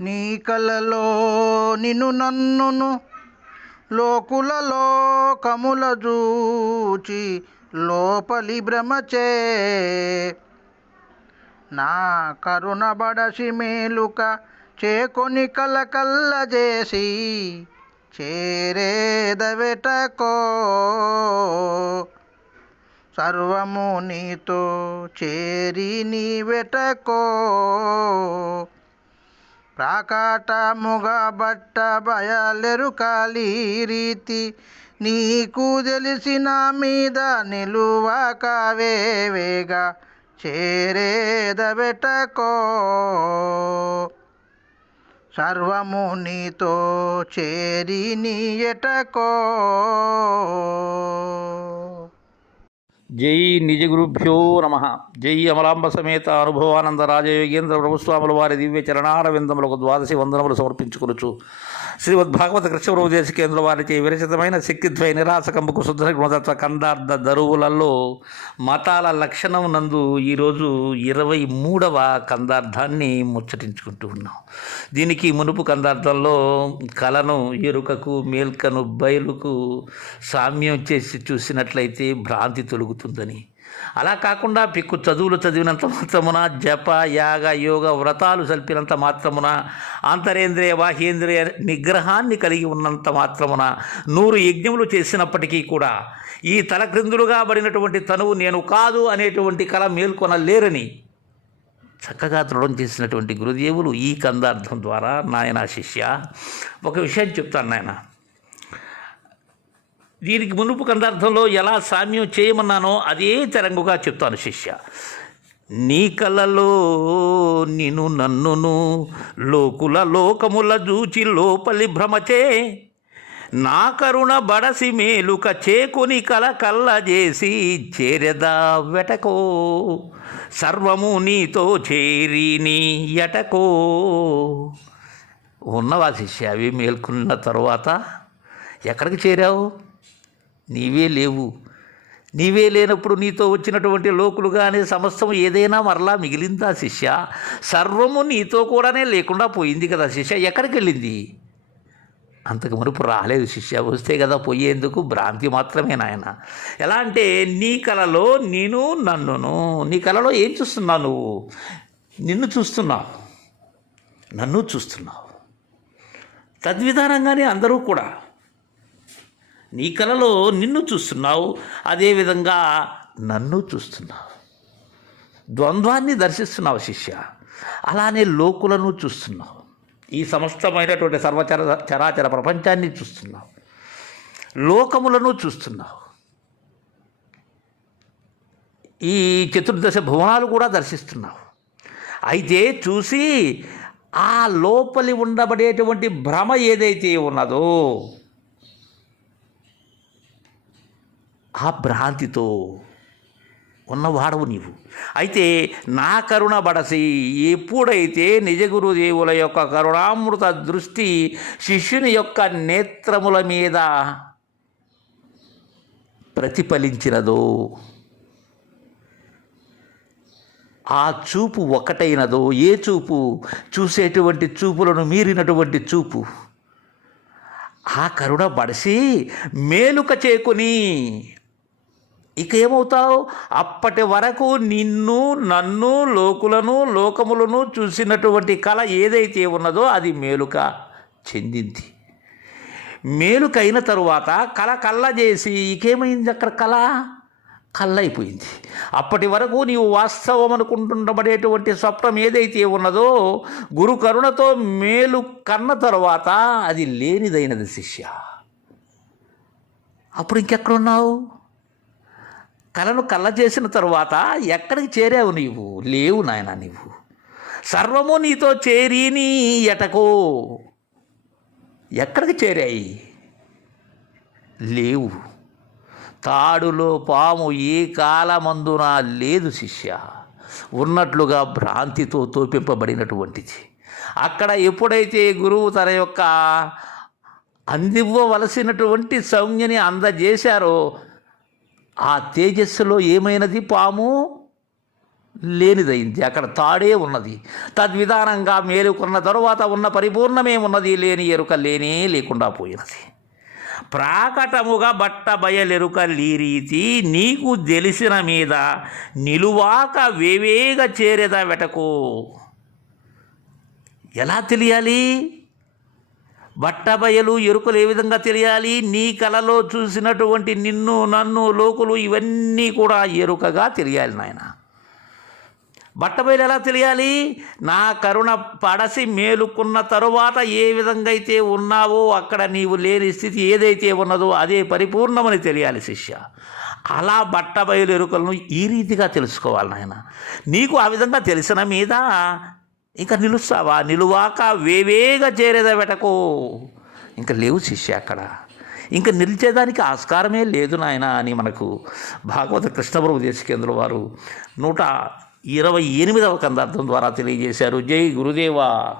నీ కలలో నిన్ను నన్నును లోకులలో కముల జూచి లోపలి భ్రమచే. నా కరుణ బడసి మేలుక చేకొని కలకల్ల చేసి చేరేదవెటకో సర్వము నీతో చేరి నీ వెటకో. ప్రాకాటముగా బట్ట బయలెరుకాలి రీతి. నీకు తెలిసిన మీద నిలువక వేవేగా చేరేదబెటకో సర్వము నీతో చేరి నీ ఎటకో. జై నిజ గురుభ్యో నమ. జై అమలాంబ సమేత అనుభవానంద రాజయోగేంద్ర ప్రభుస్వాముల వారి దివ్య చరణారవిందములకు ద్వాదశి వందనములు సమర్పించుకొనుచు. శ్రీమద్భాగవత కృష్ణప్రభుదేశ కేంద్ర వారిచే విరచితమైన శక్తిద్వయ నిరాసకంబకు శుద్ధ గుణతత్వ కందార్థ దరువులలో మతాల లక్షణం నందు ఈరోజు ఇరవై మూడవ కందార్థాన్ని ముచ్చటించుకుంటూ ఉన్నాం. దీనికి మునుపు కందార్థంలో కళను ఎరుకకు మేల్కను బయలుకు సామ్యం చేసి చూసినట్లయితే భ్రాంతి తొలుగుతుందని అలా కాకుండా పిక్కు చదువులు చదివినంత మాత్రమున జప యాగ యోగ వ్రతాలు సల్పినంత మాత్రమున అంతరేంద్రియ బాహ్యేంద్రియ నిగ్రహాన్ని కలిగి ఉన్నంత మాత్రమున నూరు యజ్ఞములు చేసినప్పటికీ కూడా ఈ తలక్రిందులుగా పడినటువంటి తనువు నేను కాదు అనేటువంటి కళ మేల్కొనలేరని చక్కగా దృఢం చేసినటువంటి గురుదేవులు ఈ కందార్థం ద్వారా నాయన శిష్య. ఒక విషయం చెప్తాను నాయన. దీనికి మునుపు కందార్థంలో ఎలా సామ్యం చేయమన్నానో అదే తెరంగుగా చెప్తాను శిష్య. నీ కలలో నిను నన్నును లోకుల లోకముల జూచి లోపలి భ్రమచే నా కరుణ బడసి మేలుక చేకుని కల కల్ల చేసి చేరదా వెటకో. సర్వము నీతో చేరి నీ ఎటకో ఉన్నవా శిష్య అవి మేల్కొన్న తరువాత ఎక్కడికి చేరావు? నీవే లేవు. నీవే లేనప్పుడు నీతో వచ్చినటువంటి లోకులు కానీ సమస్తం ఏదైనా మరలా మిగిలిందా శిష్య? సర్వము నీతో కూడానే లేకుండా పోయింది కదా శిష్య ఎక్కడికి వెళ్ళింది అంతకు మునుపు రాలేదు శిష్య వస్తే కదా పోయేందుకు? భ్రాంతి మాత్రమే నాయన. ఎలా అంటే నీ కలలో నేను నన్నును. నీ కలలో ఏం చూస్తున్నావు నువ్వు? నిన్ను చూస్తున్నావు. నన్ను చూస్తున్నావు. తద్విధానంగానే అందరూ కూడా నీ కలలో నిన్ను చూస్తున్నావు. అదేవిధంగా నన్ను చూస్తున్నావు. ద్వంద్వాన్ని దర్శిస్తున్నావు శిష్య. అలానే లోకులను చూస్తున్నావు. ఈ సమస్తమైనటువంటి సర్వచర చరాచర ప్రపంచాన్ని చూస్తున్నావు. లోకములను చూస్తున్నావు. ఈ చతుర్దశ భువనాలు కూడా దర్శిస్తున్నావు. అయితే చూసి ఆ లోపలి ఉండబడేటువంటి భ్రమ ఏదైతే ఉన్నదో ఆ భ్రాంతితో ఉన్నవాడవు నీవు. అయితే నా కరుణ బడసి ఎప్పుడైతే నిజ గురుదేవుల యొక్క కరుణామృత దృష్టి శిష్యుని యొక్క నేత్రముల మీద ప్రతిఫలించినదో ఆ చూపు ఒకటైనదో ఏ చూపు? చూసేటువంటి చూపులను మీరినటువంటి చూపు. ఆ కరుణ బడిసి మేలుక చేకొని ఇక ఏమవుతావు? అప్పటి వరకు నిన్ను నన్ను లోకులను లోకములను చూసినటువంటి కళ ఏదైతే ఉన్నదో అది మేలుక చెందింది. మేలుకైన తరువాత కళ కళ్ళ చేసి ఇకేమైంది అక్కడ కళ? కళ్ళైపోయింది. అప్పటి వరకు నీవు వాస్తవం అనుకుంటుండబడేటువంటి స్వప్నం ఏదైతే ఉన్నదో గురు కరుణతో మేలు కన్న తరువాత అది లేనిదైనది శిష్య. అప్పుడు ఇంకెక్కడున్నావు? కళను కళ్ళ చేసిన తరువాత ఎక్కడికి చేరావు నీవు? లేవు నాయన నీవు. సర్వము నీతో చేరి నీ ఎటకో. ఎక్కడికి చేరాయి? లేవు. తాడులో పాము ఏ కాలమందున లేదు శిష్య. ఉన్నట్లుగా భ్రాంతితో తోపింపబడినటువంటిది. అక్కడ ఎప్పుడైతే గురువు తన యొక్క అందివ్వవలసినటువంటి సౌజ్ఞని అందజేశారో ఆ తేజస్సులో ఏమైనది పాము? లేనిదైంది. అక్కడ తాడే ఉన్నది. తద్విధానంగా మేలుకున్న తరువాత ఉన్న పరిపూర్ణమే ఉన్నది. లేని ఎరుక లేనే లేకుండా పోయినది. ప్రాకటముగా బట్ట బయలెరుక లీరీతి నీకు తెలిసిన మీద నిలువాక వేవేగ చేరేదా వెటకు? ఎలా తెలియాలి? బట్టబయలు ఎరుకలు ఏ విధంగా తెలియాలి? నీ కలలో చూసినటువంటి నిన్ను నన్ను లోకులు ఇవన్నీ కూడా ఎరుకగా తెలియాలి నాయన. బట్టబయలు ఎలా తెలియాలి? నా కరుణ పడసి మేలుకున్న తరువాత ఏ విధంగా అయితే ఉన్నావో అక్కడ నీవు లేని స్థితి ఏదైతే ఉన్నదో అదే పరిపూర్ణమని తెలియాలి శిష్య. అలా బట్టబయలు ఎరుకలను ఈ రీతిగా తెలుసుకోవాలి నాయన. నీకు ఆ విధంగా తెలిసిన మీద ఇంకా నిలుస్తావా? నిలువాక వేవేగా చేరేదా వెటకో. ఇంకా లేవు శిష్య అక్కడ. ఇంకా నిలిచేదానికి ఆస్కారమే లేదు నాయన అని మనకు భాగవత కృష్ణప్రభు దేశికేంద్రుల వారు నూట ఇరవై ఎనిమిదవ కందార్థం ద్వారా తెలియజేశారు. జై గురుదేవా.